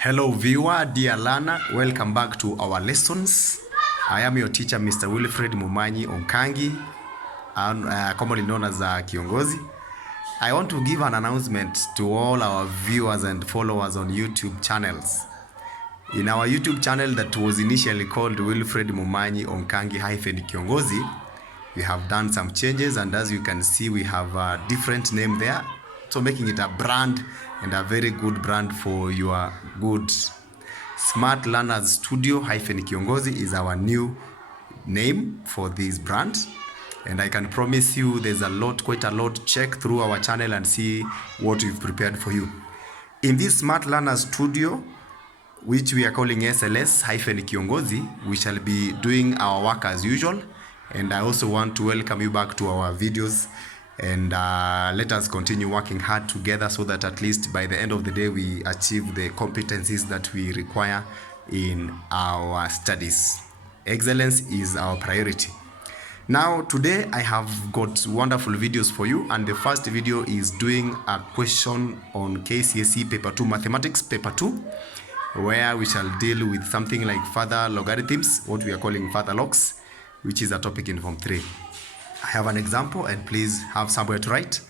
Hello viewer, dear learner, welcome back to our lessons. I am your teacher Mr. Wilfred Mumanyi Onkangi, commonly known as Kiongozi. I want to give an announcement to all our viewers and followers on YouTube channels. In our YouTube channel that was initially called Wilfred Mumanyi Onkangi Kiongozi, we have done some changes, and as you can see we have a different name there, so making it a brand and a very good brand for your good. Smart Learners Studio Kiongozi is our new name for this brand, and I can promise you there's quite a lot. Check through our channel and see what we've prepared for you. In this Smart Learners Studio, which we are calling SLS Kiongozi, we shall be doing our work as usual, and I also want to welcome you back to our videos, and let us continue working hard together so that at least by the end of the day we achieve the competencies that we require in our studies. Excellence is our priority. Now today I have got wonderful videos for you, and the first video is doing a question on Kcse paper 2 mathematics paper 2, where we shall deal with something like further logarithms, what we are calling further logs, which is a topic in form 3. I have an example, and please have somewhere to write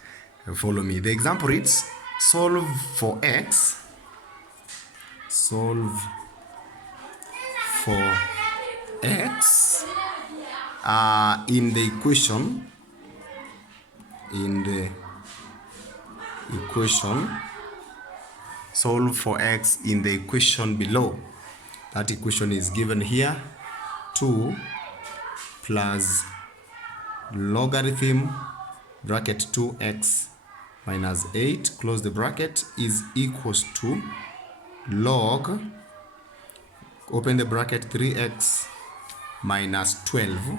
and follow me. The example reads: solve for x in the equation solve for x in the equation below. That equation is given here: 2 plus logarithm bracket 2x minus 8 close the bracket is equals to log open the bracket 3x minus 12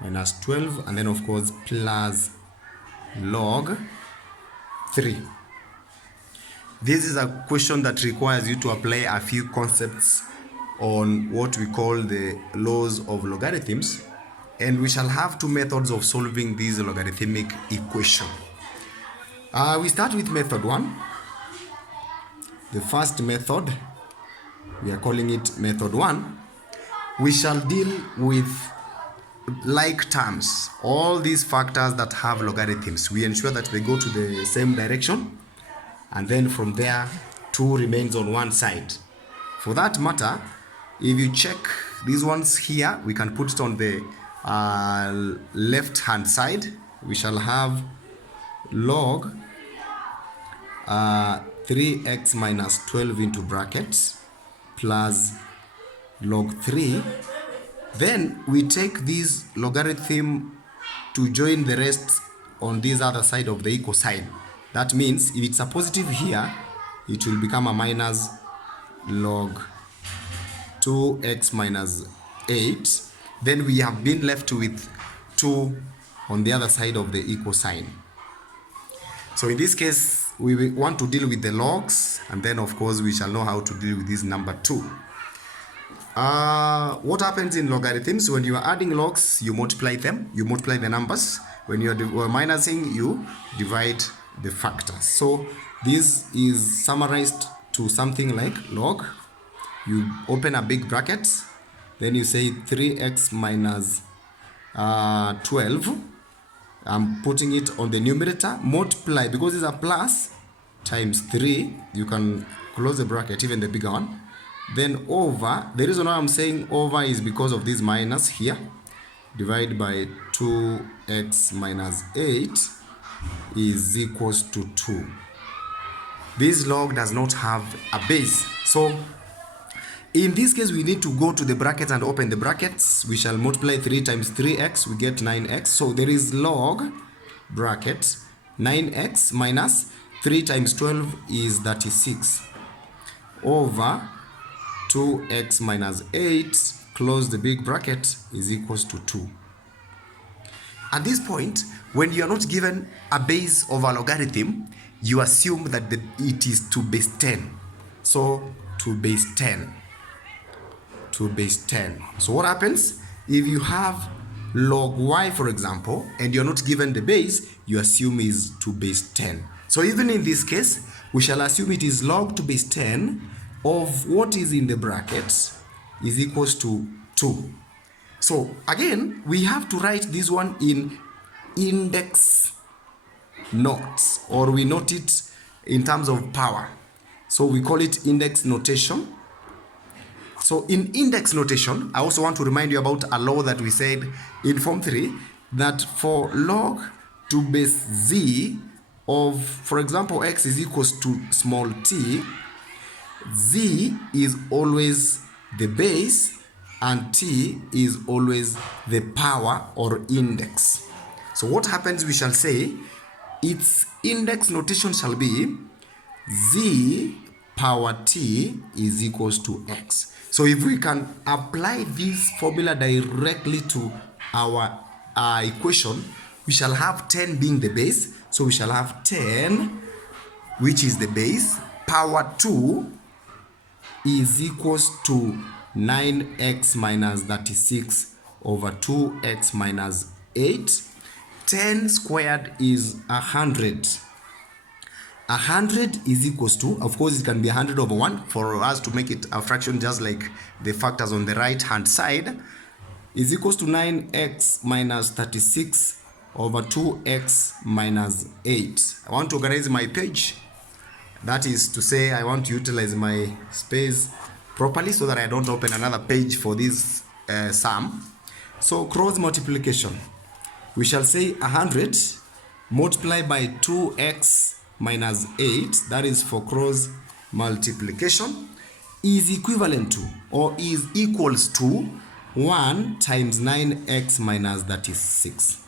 and then of course plus log 3. This is a question that requires you to apply a few concepts on what we call the laws of logarithms, and we shall have two methods of solving this logarithmic equation. We start with method 1. The first method, we are calling it method 1. We shall deal with like terms, all these factors that have logarithms. We ensure that they go to the same direction, and then from there 2 remains on one side. For that matter, if you check these ones here, we can put it on the left hand side. We shall have log 3x minus 12 into brackets plus log 3. Then we take this logarithm to join the rest on this other side of the equal sign. That means if it's a positive here, it will become a minus log 2x minus 8. Then we have been left with 2 on the other side of the equal sign. So in this case, we want to deal with the logs, and then of course we shall know how to deal with this number 2. What happens in logarithms? When you are adding logs, you multiply them, you multiply the numbers. When you are minusing, you divide the factors. So this is summarized to something like log. You open a big bracket, then you say 3x minus 12. I'm putting it on the numerator, multiply, because it's a plus, times 3. You can close the bracket, even the bigger one. Then over, the reason why I'm saying over is because of this minus here. Divide by 2x minus 8 is equals to 2. This log does not have a base. So in this case, we need to go to the brackets and open the brackets. We shall multiply 3 times 3x, we get 9x. So there is log bracket 9x minus 3 times 12 is 36 over 2x minus 8 close the big bracket is equals to 2. At this point, when you are not given a base of a logarithm, you assume that it is to base 10. So to base 10. So what happens if you have log y, for example, and you're not given the base? You assume is to base 10. So even in this case, we shall assume it is log to base 10 of what is in the bracket is equals to 2. So again, we have to write this one in index notes, or we note it in terms of power. So we call it index notation. So in index notation, I also want to remind you about a law that we said in Form 3, that for log to base z of, for example, x is equals to small t, z is always the base and t is always the power or index. So what happens, we shall say its index notation shall be z power t is equals to x. So if we can apply this formula directly to our equation, we shall have 10 being the base. So we shall have 10, which is the base, power 2 is equals to 9x minus 36 over 2x minus 8. 10 squared is 100. 100 is equals to, of course it can be 100 over 1 for us to make it a fraction just like the factors on the right hand side, is equals to 9x minus 36 over 2x minus 8. I want to organize my page. That is to say, I want to utilize my space properly so that I don't open another page for this sum. So cross multiplication, we shall say 100 multiplied by 2x minus 8, that is for cross multiplication, is equivalent to, or is equals to 1 times 9x minus 36.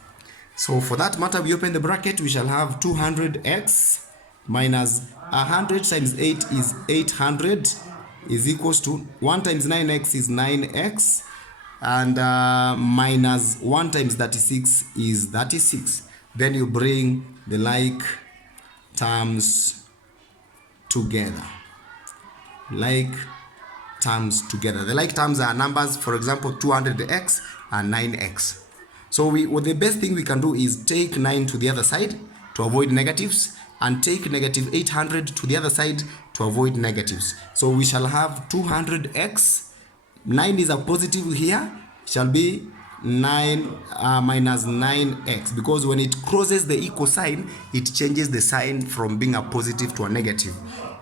So for that matter, we open the bracket, we shall have 200x minus 100 times 8 is 800 is equals to 1 times 9x is 9x, and minus 1 times 36 is 36. Then you bring the like terms together. Like terms together. The like terms are numbers, for example, 200x and 9x. So the best thing we can do is take 9 to the other side to avoid negatives, and take negative 800 to the other side to avoid negatives. So we shall have 200x, 9 is a positive here, shall be 9 minus 9x, because when it crosses the equal sign, it changes the sign from being a positive to a negative,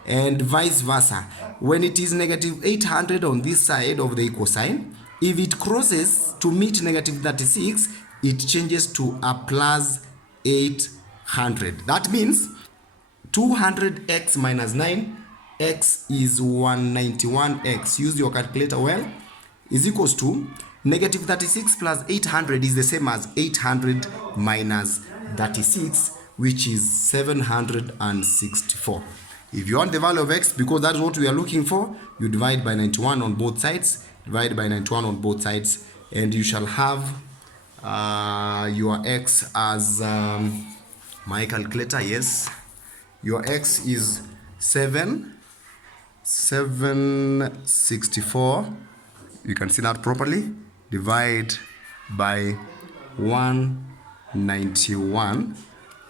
and vice versa. When it is negative 800 on this side of the equal sign, if it crosses to meet negative 36, it changes to a plus 800. That means 200x minus 9x is 191x. Use your calculator well. Is equals to negative 36 plus 800 is the same as 800 minus 36, which is 764. If you want the value of x, because that's what we are looking for, you divide by 91 on both sides. Divide by 91 on both sides, and you shall have your x as my calculator. Yes, your x is 764. You can see that properly. Divide by 191,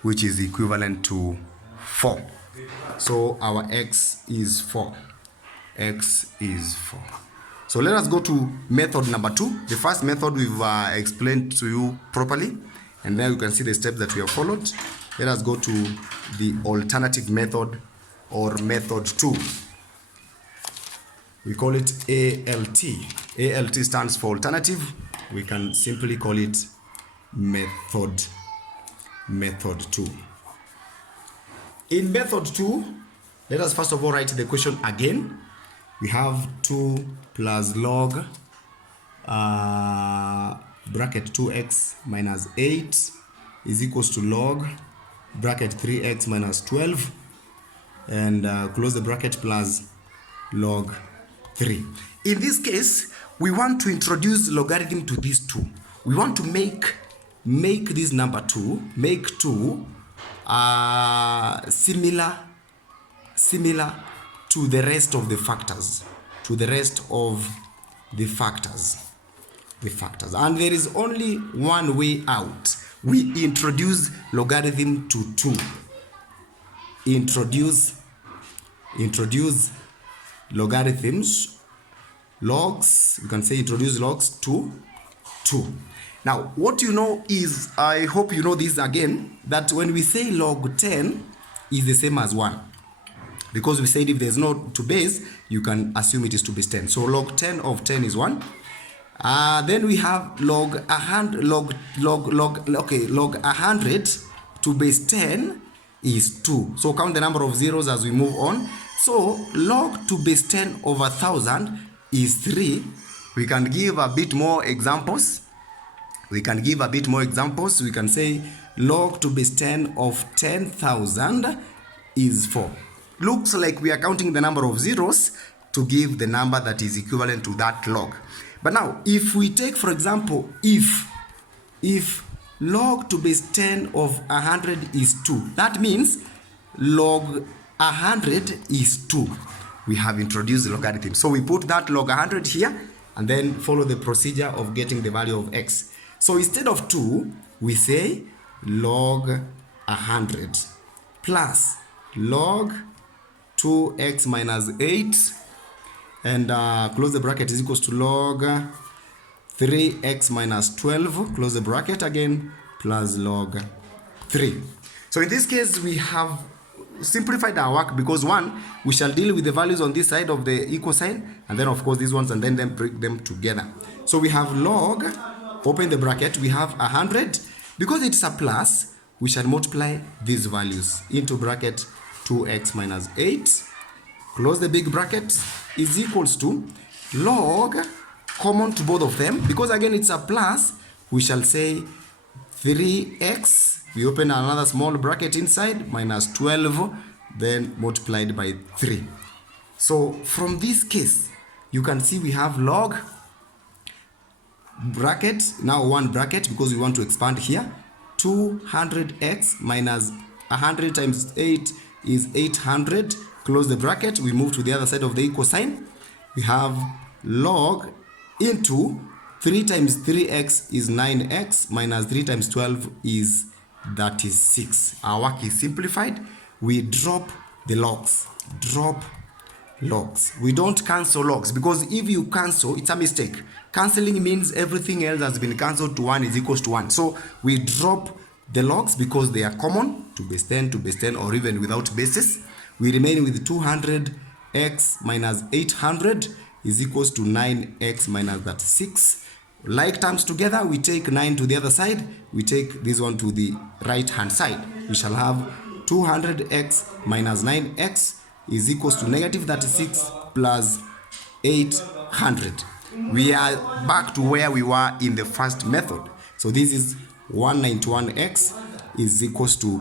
which is equivalent to 4. So our x is 4. X is 4. So let us go to method number 2. The first method we've explained to you properly, and then you can see the steps that we have followed. Let us go to the alternative method, or method 2. We call it ALT. ALT stands for alternative. We can simply call it method 2. In method 2, let us first of all write the equation again. We have 2 plus log bracket 2x minus 8 is equals to log bracket 3x minus 12, and close the bracket, plus log 3. In this case, we want to introduce logarithm to these two. We want to make this number 2, make 2 similar to the rest of the factors, and there is only one way out. We introduce logarithm to 2. Introduce logarithms, logs, you can say introduce logs to 2. Now, what you know is, I hope you know this again, that when we say log 10 is the same as 1. Because we said if there's no to base, you can assume it is to base 10. So log 10 of 10 is 1. Then we have log 100 to base 10 is 2. So count the number of zeros as we move on. So log to base 10 over 1000 is 3. We can give a bit more examples. We can say log to base 10 of 10,000 is 4. Looks like we are counting the number of zeros to give the number that is equivalent to that log. But now, if we take, for example, if log to base 10 of 100 is 2, that means log 100 is 2. We have introduced the logarithm. So we put that log 100 here and then follow the procedure of getting the value of x. So instead of 2, we say log 100 plus log 2x minus 8 and close the bracket is equals to log 3x minus 12, close the bracket again, plus log 3. So in this case, we have simplified our work because 1, we shall deal with the values on this side of the equal sign, and then of course these ones, and then bring them together. So we have log, open the bracket, we have 100. Because it's a plus, we shall multiply these values into bracket 2x minus 8, close the big bracket, is equals to log, common to both of them, because again it's a plus, we shall say 3x, we open another small bracket inside, minus 12, then multiplied by 3. So from this case, you can see we have log, bracket, now one bracket because we want to expand here, 200x minus 100 times 8 is 800, close the bracket, we move to the other side of the equal sign, we have log into 3 times 3x is 9x minus 3 times 12 is 36. Our work is simplified. We drop the logs. Drop logs. We don't cancel logs because if you cancel, it's a mistake. Cancelling means everything else has been cancelled to 1 is equals to 1. So we drop the logs because they are common to base 10, or even without bases. We remain with 200x minus 800 is equals to 9x minus that 6. Like terms together, we take 9 to the other side, we take this one to the right hand side. We shall have 200x minus 9x is equals to negative 36 plus 800. We are back to where we were in the first method. So this is 191x is equals to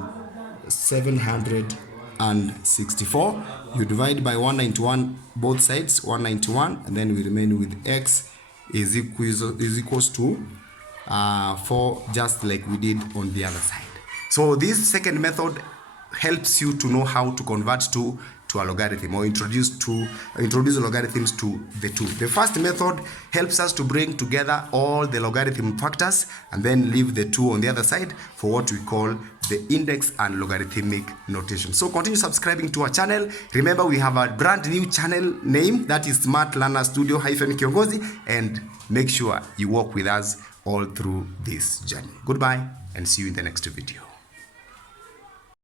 764. You divide by 191 both sides, 191, and then we remain with x is equals to 4, just like we did on the other side. So this second method helps you to know how to convert to a logarithm, or introduce logarithms to the 2. The first method helps us to bring together all the logarithm factors and then leave the 2 on the other side for what we call the index and logarithmic notation. So continue subscribing to our channel. Remember, we have a brand new channel name, that is Smart Learner Studio Kcse, and make sure you walk with us all through this journey. Goodbye and see you in the next video.